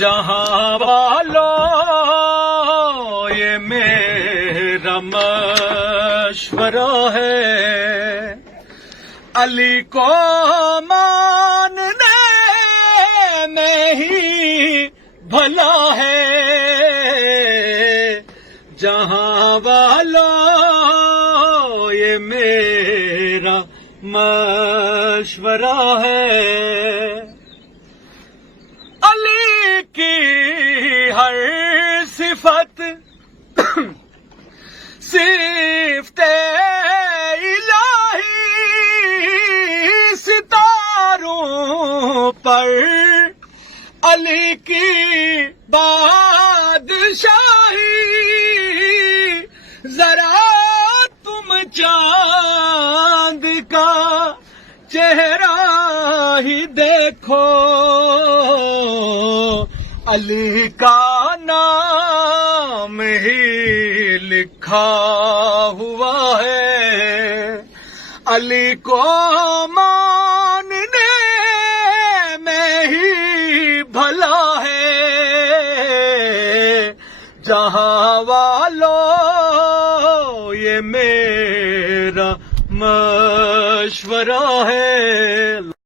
جہاں والو یہ میرا مشورہ ہے، علی کو ماننے میں ہی بھلا ہے، جہاں والو یہ میرا مشورہ ہے۔ علی کی ہر صفت صفت الہی ستاروں پر، علی کی بادشاہی ذرا تم چاند کا چہرہ ہی دیکھو، علی کا نام ہی لکھا ہوا ہے، علی کو ماننے میں ہی بھلا ہے، جہاں والو یہ میرا مشورہ ہے۔